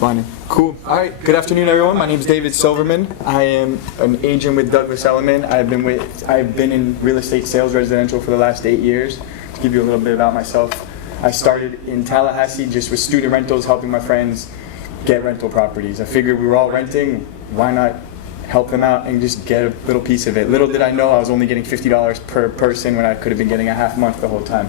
Fine. Cool. All right. Good afternoon, everyone. My name is David Silverman. I am an agent with Silverman. I've been in real estate sales residential for the last 8 years. To give you a little bit about myself, I started in Tallahassee just with student rentals, helping my friends get rental properties. I figured we were all renting. Why not help them out and just get a little piece of it? Little did I know I was only getting $50 per person when I could have been getting a half month the whole time.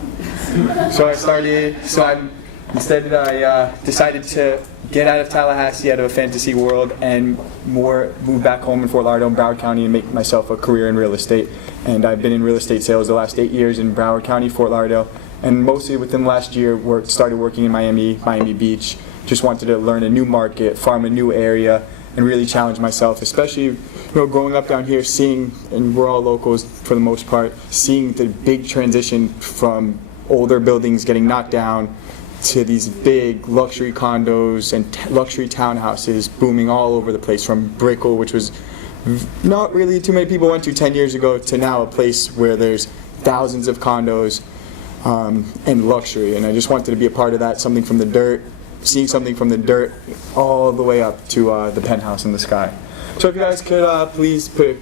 Instead, I decided to get out of Tallahassee, out of a fantasy world, and move back home in Fort Lauderdale and Broward County and make myself a career in real estate. And I've been in real estate sales the last 8 years in Broward County, Fort Lauderdale, and mostly within the last year, started working in Miami Beach. Just wanted to learn a new market, farm a new area, and really challenge myself, especially growing up down here, seeing, and we're all locals for the most part, seeing the big transition from older buildings getting knocked down to these big luxury condos and luxury townhouses booming all over the place, from Brickell, which was not really too many people went to 10 years ago, to now a place where there's thousands of condos and luxury. And I just wanted to be a part of that, something from the dirt, seeing something from the dirt all the way up to the penthouse in the sky. So if you guys could please put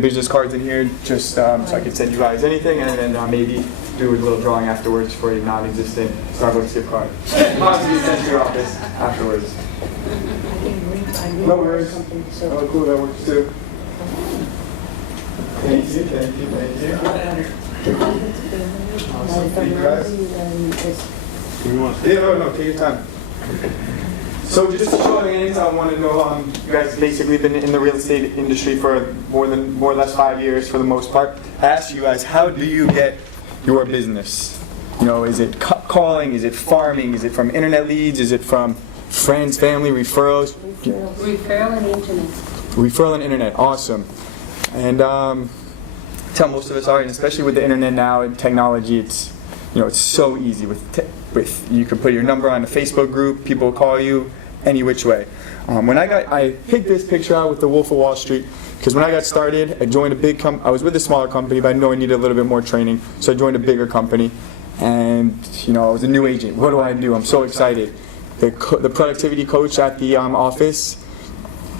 business cards in here, just so I could send you guys anything, and then maybe do a little drawing afterwards for a non-existent Starbucks gift card. Possibly send to your office afterwards. No worries. Oh, cool, that works too. Thank you. Awesome. Thank you guys. Yeah, no, take your time. So just to show you, I want to know, you guys basically been in the real estate industry for more or less 5 years for the most part. I asked you guys, how do you get your business? Is it calling? Is it farming? Is it from internet leads? Is it from friends, family, referrals? Referral and internet. Referral and internet, awesome. And tell most of us are, and especially with the internet now and technology, it's so easy with you can put your number on a Facebook group, people will call you any which way. I picked this picture out with the Wolf of Wall Street because when I got started, I joined a big company. I was with a smaller company, but I know I needed a little bit more training, so I joined a bigger company. And I was a new agent. What do? I'm so excited. The productivity coach at the office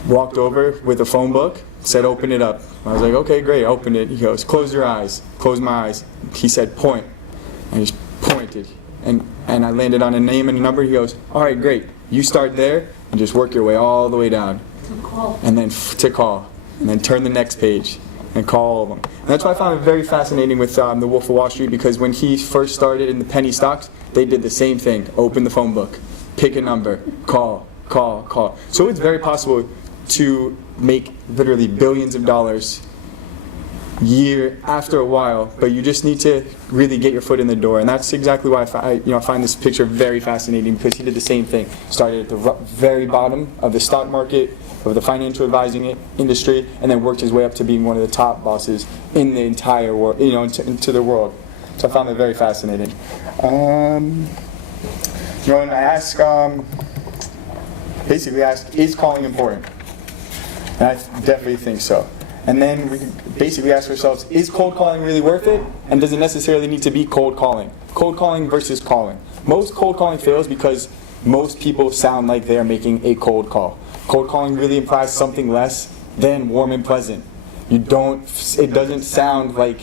walked over with a phone book, said, "Open it up." I was like, "Okay, great." I opened it. He goes, "Close your eyes." Close my eyes. He said, "Point." I just pointed. And I landed on a name and a number. He goes, "All right, great. You start there and just work your way all the way down." To call. And then to call. And then turn the next page and call all of them. And that's why I found it very fascinating with the Wolf of Wall Street, because when he first started in the penny stocks, they did the same thing. Open the phone book, pick a number, call. So it's very possible to make literally billions of dollars year after a while, but you just need to really get your foot in the door. And that's exactly why I find this picture very fascinating, because he did the same thing. Started at the very bottom of the stock market, of the financial advising industry, and then worked his way up to being one of the top bosses in the entire world, into the world. So I found that very fascinating. And I ask, is calling important? And I definitely think so. And then we can basically ask ourselves, is cold calling really worth it? And does it necessarily need to be cold calling? Cold calling versus calling. Most cold calling fails because most people sound like they're making a cold call. Cold calling really implies something less than warm and pleasant. It doesn't sound like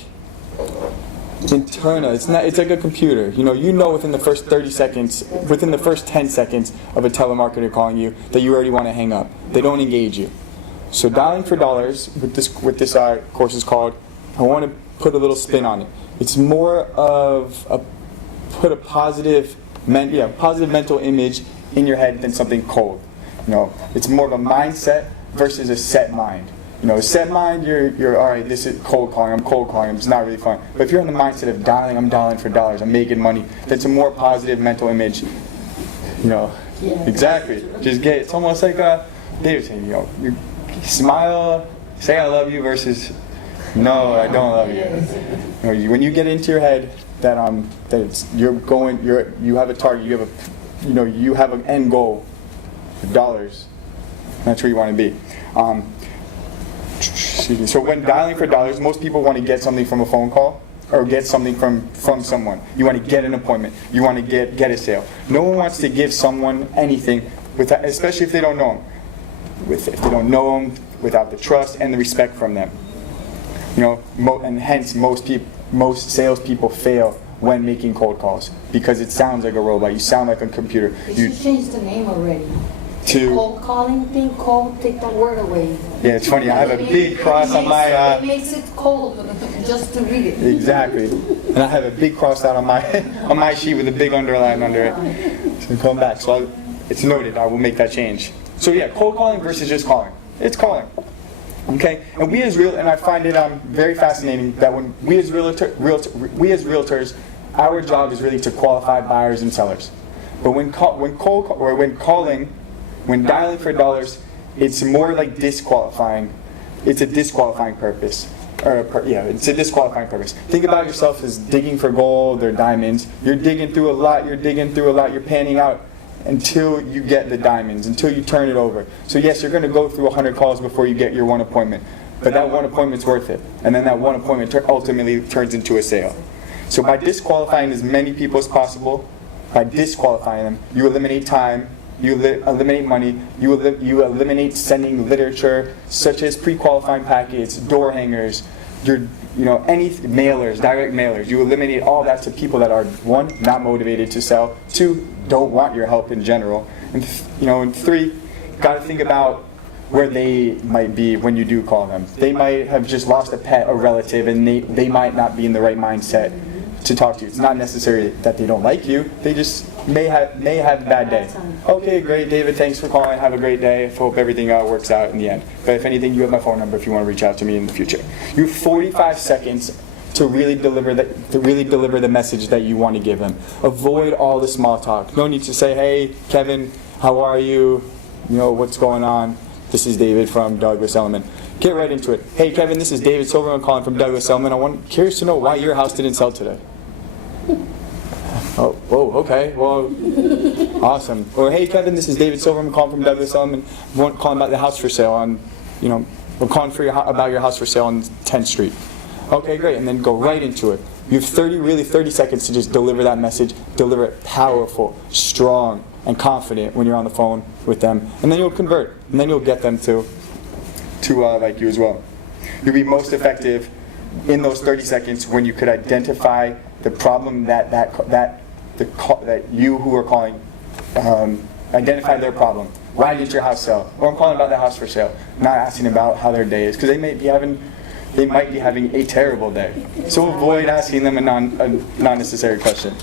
internal. It's like a computer. Within the first 30 seconds, within the first 10 seconds of a telemarketer calling you, that you already want to hang up. They don't engage you. So dialing for dollars, what this course is called, I want to put a little spin on it. It's more of put a positive mental image in your head than something cold. It's more of a mindset versus a set mind. A set mind, you're all right. This is cold calling. I'm cold calling. It's not really fun. But if you're in the mindset of dialing, I'm dialing for dollars. I'm making money. That's a more positive mental image. Exactly. Just get. It's almost like David saying, you smile, say I love you versus no, I don't love you. When you get into your head that you have a target, you have an end goal, dollars. That's where you want to be. So when dialing for dollars, most people want to get something from a phone call or get something from someone. You want to get an appointment. You want to get a sale. No one wants to give someone anything especially if they don't know them. If they don't know them, without the trust and the respect from them. And hence most salespeople fail when making cold calls because it sounds like a robot. You sound like a computer. They should change the name already. To cold calling thing, cold, take the word away. Yeah, it's funny. I have a big cross on my. It makes it cold just to read it. Exactly, and I have a big cross out on my sheet with a big underline under it. So come back. So it's noted. I will make that change. So yeah, cold calling versus just calling. It's calling. Okay, and I find it very fascinating that when we as realtors, our job is really to qualify buyers and sellers. But when dialing for dollars, it's more like disqualifying. It's a disqualifying purpose. It's a disqualifying purpose. Think about yourself as digging for gold or diamonds. You're digging through a lot. You're panning out until you get the diamonds, until you turn it over. So yes, you're going to go through 100 calls before you get your one appointment. But that one appointment's worth it. And then that one appointment ultimately turns into a sale. So by disqualifying as many people as possible, by disqualifying them, you eliminate time, you eliminate money, you eliminate sending literature such as pre-qualifying packets, door hangers, any mailers, direct mailers. You eliminate all that to people that are, one, not motivated to sell, two, don't want your help in general, and three, got to think about where they might be when you do call them. They might have just lost a pet or relative, and they might not be in the right mindset to talk to you. It's not necessarily that they don't like you. They just may have a bad day. Okay, great, David, thanks for calling. Have a great day. I hope everything works out in the end. But if anything, you have my phone number if you want to reach out to me in the future. You have 45 seconds to really deliver the message that you want to give them. Avoid all the small talk. No need to say, "Hey, Kevin, how are you? What's going on? This is David from Douglas Elliman." Get right into it. "Hey, Kevin, this is David Silverman calling from Douglas Elliman. Curious to know why your house didn't sell today." Oh, okay. Well, awesome. Or, "Hey, Kevin, this is David Silverman calling from Douglas Elliman. Calling about the house for sale on, we're calling about your house for sale on 10th Street." Okay, great. And then go right into it. You have 30 seconds to just deliver that message. Deliver it powerful, strong, and confident when you're on the phone with them. And then you'll convert. And then you'll get them to like you as well. You'll be most effective in those 30 seconds when you could identify the problem that you who are calling, identify their problem. Why didn't your house sell? Or I'm calling about the house for sale. Not asking about how their day is, because they might be having a terrible day. So avoid asking them a non-necessary question.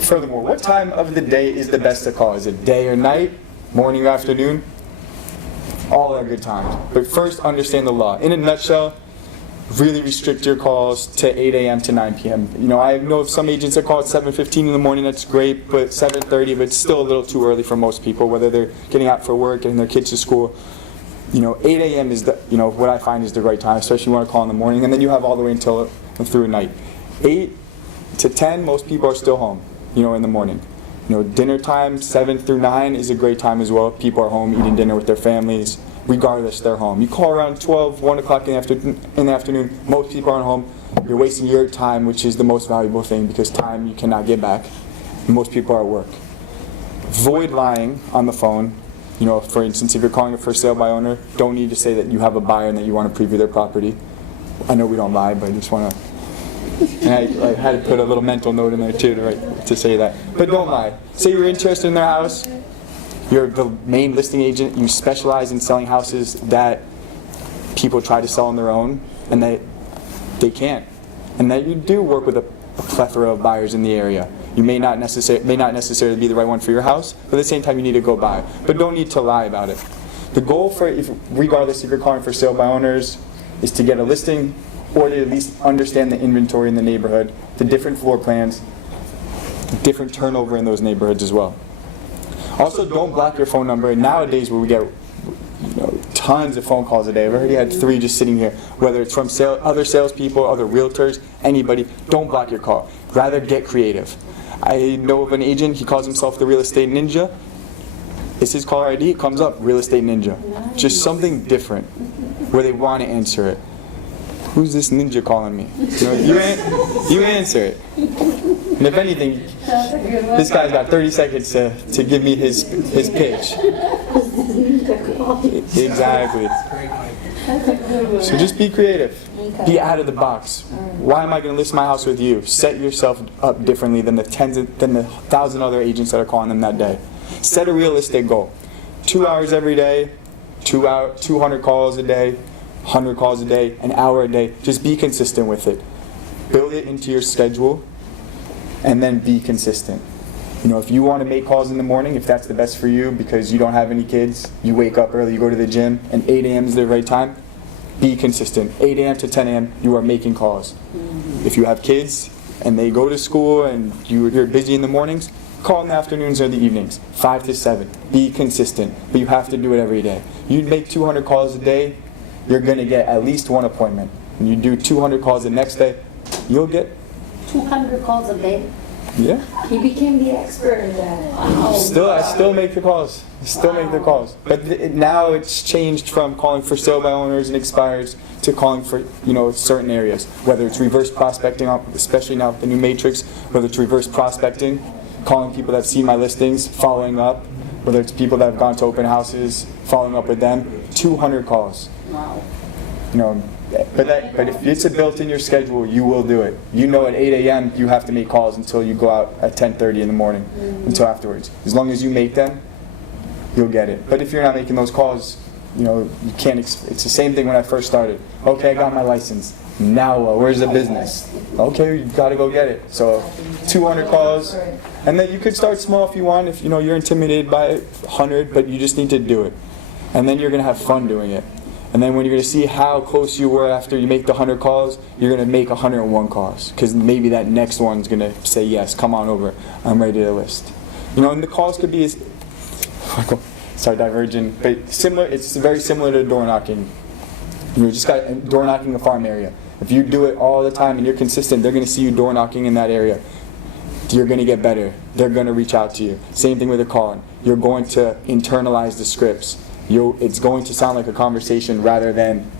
Furthermore, what time of the day is the best to call? Is it day or night, morning or afternoon? All are good times. But first, understand the law. In a nutshell, really restrict your calls to 8 a.m. to 9 p.m. I know of some agents that call at 7:15 in the morning, that's great, but 7:30, but it's still a little too early for most people, whether they're getting out for work, getting their kids to school. 8 a.m. is what I find is the right time, especially when you want to call in the morning, and then you have all the way until through the night. 8 to 10, most people are still home, in the morning. Dinner time, 7 through 9 is a great time as well. People are home eating dinner with their families. Regardless, they're home. You call around 12, 1 o'clock in the afternoon, most people aren't home. You're wasting your time, which is the most valuable thing, because time you cannot get back. Most people are at work. Avoid lying on the phone. For instance, if you're calling a for sale by owner, don't need to say that you have a buyer and that you want to preview their property. I know we don't lie, but I just want to... And I had to put a little mental note in there too to say that. But don't lie. Say you're interested in their house. You're the main listing agent. You specialize in selling houses that people try to sell on their own, and they can't. And that you do work with a plethora of buyers in the area. You may not necessarily be the right one for your house, but at the same time you need to go buy. But don't need to lie about it. The goal regardless if you're calling for sale by owners, is to get a listing or to at least understand the inventory in the neighborhood, the different floor plans, different turnover in those neighborhoods as well. Also, don't block your phone number. Nowadays, where we get tons of phone calls a day, I've already had 3 just sitting here. Whether it's from other salespeople, other realtors, anybody, don't block your call. Rather, get creative. I know of an agent. He calls himself the Real Estate Ninja. It's his caller ID. It comes up, Real Estate Ninja. Just something different, where they want to answer it. Who's this ninja calling me? You answer it. And if anything, That's a good one. this guy's got 30 seconds to give me his pitch. Exactly. That's a good one. So just be creative. Okay. Be out of the box. Why am I going to list my house with you? Set yourself up differently than the 1,000 other agents that are calling them that day. Set a realistic goal. 2 hours every day, 200 calls a day, 100 calls a day, an hour a day. Just be consistent with it. Build it into your schedule, and then be consistent. You know, if you want to make calls in the morning, if that's the best for you because you don't have any kids, you wake up early, you go to the gym, and 8 a.m. is the right time, be consistent. 8 a.m. to 10 a.m., you are making calls. If you have kids and they go to school and you're busy in the mornings, call in the afternoons or the evenings, 5 to 7. Be consistent, but you have to do it every day. You make 200 calls a day, you're going to get at least one appointment. When you do 200 calls the next day, you'll get, 200 calls a day. yeah. He became the expert in that. Wow. I still make the calls. Make the calls. But now it's changed from calling for sale by owners and expireds to calling for, certain areas. Whether it's reverse prospecting, especially now with the new matrix, whether it's reverse prospecting, calling people that have seen my listings, following up, whether it's people that have gone to open houses, following up with them, 200 calls. Wow. But if it's built in your schedule, you will do it. At 8 a.m. you have to make calls until you go out at 10:30 in the morning, until afterwards. As long as you make them, you'll get it. But if you're not making those calls, you can't. It's the same thing when I first started. Okay, I got my license. Now where's the business? Okay, you got to go get it. So 200 calls, and then you could start small if you want. If you're intimidated by 100, but you just need to do it, and then you're gonna have fun doing it. And then when you're going to see how close you were after you make the 100 calls, you're going to make 101 calls. Because maybe that next one's going to say, yes, come on over. I'm ready to list. And the calls could be, sorry, divergent, but similar. It's very similar to door knocking. You just got door knocking a farm area. If you do it all the time and you're consistent, they're going to see you door knocking in that area. You're going to get better. They're going to reach out to you. Same thing with a calling. You're going to internalize the scripts. It's going to sound like a conversation rather than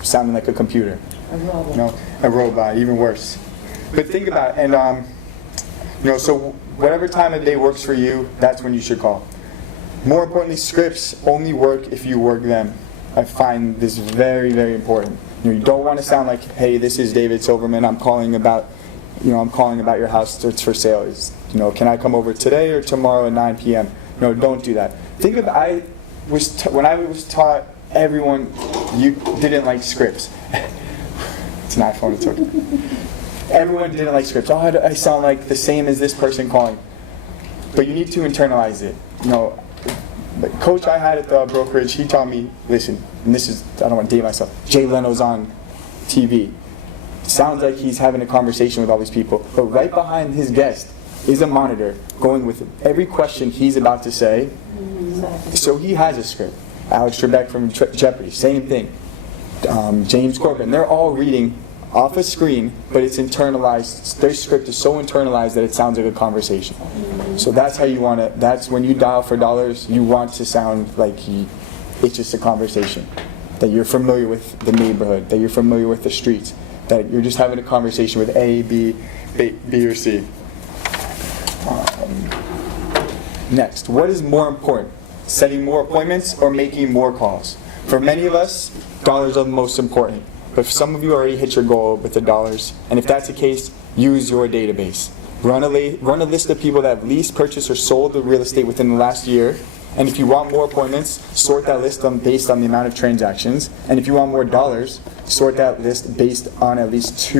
sounding like a computer. A robot. A robot, even worse. But think about it, and so whatever time of day works for you, that's when you should call. More importantly, scripts only work if you work them. I find this very, very important. You don't want to sound like, hey, this is David Silverman. I'm calling about your house that's for sale. Can I come over today or tomorrow at 9 p.m.? No, don't do that. Think of when I was taught, everyone didn't like scripts. It's an iPhone. It's okay. Everyone didn't like scripts. Oh, I sound like the same as this person calling. But you need to internalize it. The coach I had at the brokerage, he taught me, listen, and this is, I don't want to date myself, Jay Leno's on TV. Sounds like he's having a conversation with all these people. But right behind his guest is a monitor going with every question he's about to say. So he has a script. Alex Trebek from Jeopardy, same thing. James Corbin, they're all reading off a screen, but it's internalized. Their script is so internalized that it sounds like a conversation. So that's how you want to, that's when you dial for dollars, you want to sound like it's just a conversation. That you're familiar with the neighborhood, that you're familiar with the streets, that you're just having a conversation with A, B or C. Next, what is more important? Setting more appointments or making more calls? For many of us, dollars are the most important. But some of you already hit your goal with the dollars. And if that's the case, use your database. Run a list of people that have leased, purchased, or sold the real estate within the last year. And if you want more appointments, sort that list based on the amount of transactions. And if you want more dollars, sort that list based on the least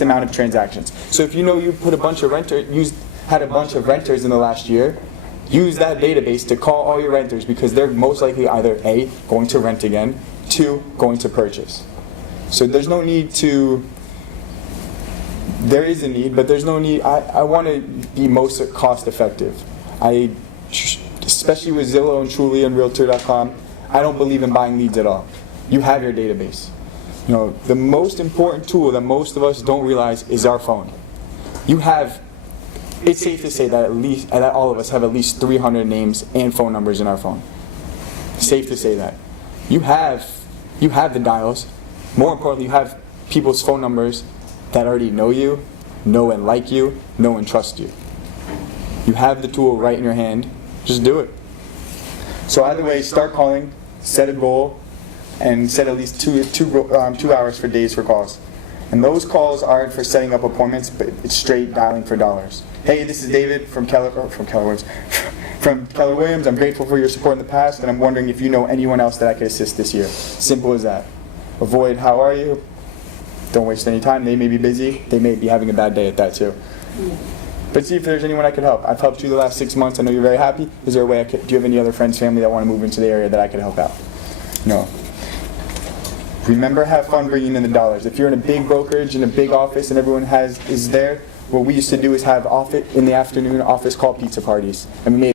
amount of transactions. So if you put a bunch of had a bunch of renters in the last year, use that database to call all your renters because they're most likely either A, going to rent again, 2, going to purchase. So there's no need to, there is a need, but there's no need, I want to be most cost effective. Especially with Zillow and Truly and Realtor.com, I don't believe in buying leads at all. You have your database. The most important tool that most of us don't realize is our phone. It's safe to say that all of us have at least 300 names and phone numbers in our phone. Safe to say that. You have the dials. More importantly, you have people's phone numbers that already know you, know and like you, know and trust you. You have the tool right in your hand. Just do it. So either way, start calling, set a goal, and set at least 2 hours for days for calls. And those calls aren't for setting up appointments, but it's straight dialing for dollars. Hey, this is David from Keller Williams. I'm grateful for your support in the past, and I'm wondering if you know anyone else that I could assist this year. Simple as that. Avoid how are you. Don't waste any time. They may be busy. They may be having a bad day at that too. But see if there's anyone I could help. I've helped you the last 6 months. I know you're very happy. Is there a way I could? Do you have any other friends, family that want to move into the area that I could help out? No. Remember, have fun bringing in the dollars. If you're in a big brokerage, in a big office, and everyone is there, what we used to do is have in the afternoon office call pizza parties, and we made